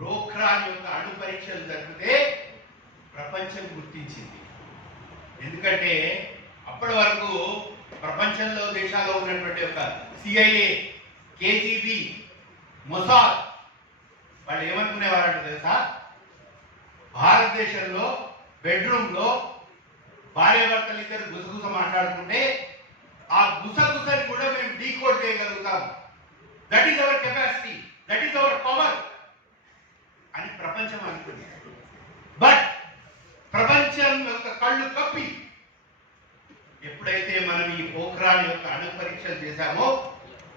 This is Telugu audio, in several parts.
పోఖ్రాన్ యొక్క అణు పరీక్షలు జరిపితే ప్రపంచం గుర్తించింది. ఎందుకంటే అప్పటి వరకు ప్రపంచంలో దేశాల్లో ఉన్నటువంటి ఒక సిఐఏ, కేజీబీ, మొసాద్ వాళ్ళు ఏమనుకునేవారంటే తెలుసా, భారతదేశంలో బెడ్రూమ్లో భార్యాభర్తలు ఇద్దరు గుసగుస మాట్లాడుకుంటే ఆ గుసగుసని కూడా మేము డీకోడ్ చేయగలుగుతాం. That is our capacity, that is our power అని ప్రపంచం అనుకుంది. బట్ ప్రపంచం యొక్క కళ్ళు కప్పి ఎప్పుడైతే మనం ఈ పోఖ్రాన్ యొక్క అణు పరీక్షలు చేశామో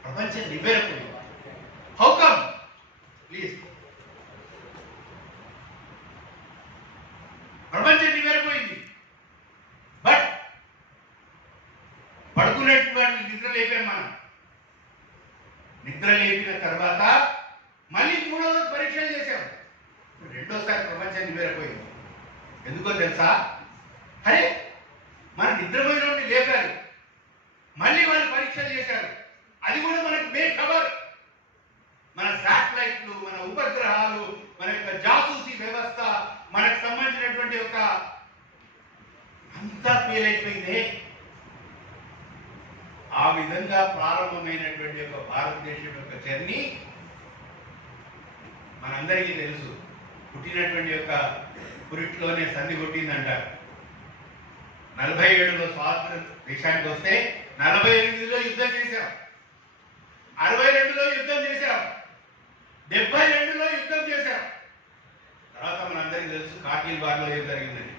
ప్రపంచం నివ్వెరపోయింది. How come? ప్లీజ్, ప్రపంచం నివ్వెరపోయింది. బట్ పడుకునేటువంటి నిద్ర లేపాం మనం. నిద్ర లేపిన తర్వాత మళ్ళీ మూడోది పరీక్షలు చేశాం. రెండోసారి ప్రపంచం నివ్వెరపోయింది. ఎందుకో తెలుసా? అరే, మన నిద్రపోయిన లేపారు, మళ్ళీ వాళ్ళు పరీక్షలు చేశారు. అది కూడా మనకు మెయిన్ ఖబర్. మన శాటిలైట్లు, మన ఉపగ్రహాలు, మన యొక్క జాసూసీ వ్యవస్థ, మనకు సంబంధించినటువంటి ఒక అంతా ఫెయిల్ అయిపోయింది. ఆ విధంగా ప్రారంభమైనటువంటి ఒక భారతదేశం యొక్క జర్నీ మనందరికీ తెలుసు. పుట్టినటువంటి యొక్క పురిట్లోనే సంధి కొట్టిందంటారు. 47లో స్వాతంత్ర దేశానికి వస్తే 48లో యుద్ధం చేశాం, 62లో యుద్ధం చేశాం, 72లో యుద్ధం చేశాం. తర్వాత మనందరికీ తెలుసు కార్గిల్ వార్లో ఏం జరిగిందని.